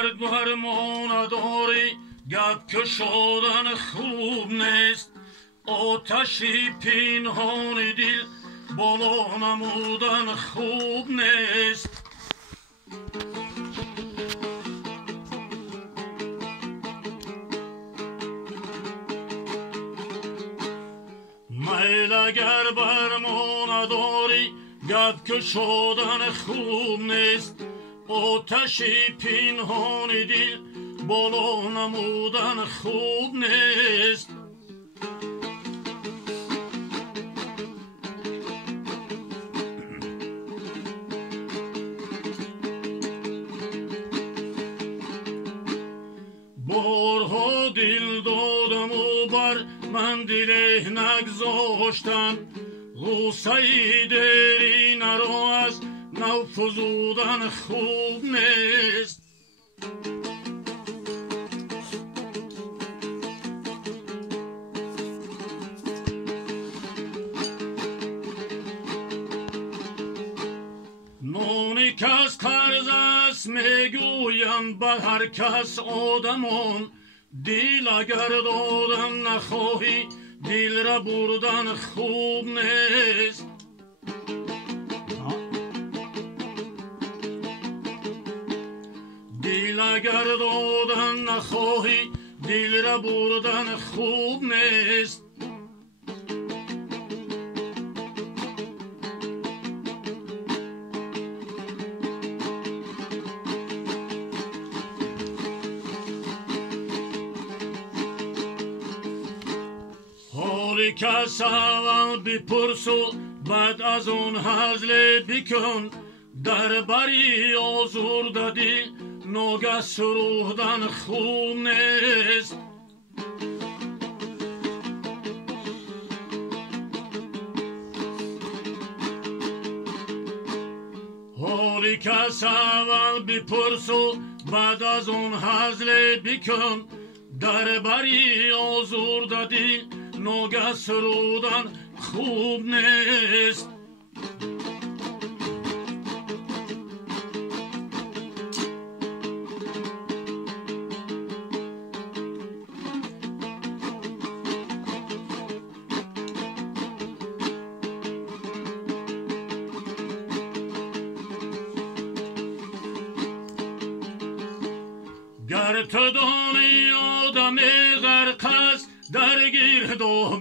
اگر درمان نداری گپ که شدن خوب نیست آتشی پنهان دل بالا نمودن خوب نیست میل اگر بر ما نداری گپ که شدن خوب نیست آتشی پنهان دل بالا نمودن خوب نیست بارها دل دادم و بر من دل نگذاشتم غصه دیرین را از نو فزودن خوب نیست نان کس قرض است میگویم به هر کس آدمان دل اگر دادن نخواهی دل را بردن خوب نیست دل اگر دادن نخواهی دل را بردن خوب نیست حالی کس اول بپرس و بعد از اون هزل بکن در بری آزرده دل ناگه سرودن خوب نیست حالی کس اول بپرس و بعد از اون هزل بکن در بری آزرده دل ناگه سرودن خوب نیست گر تو دانی آدم غرق است در گرداب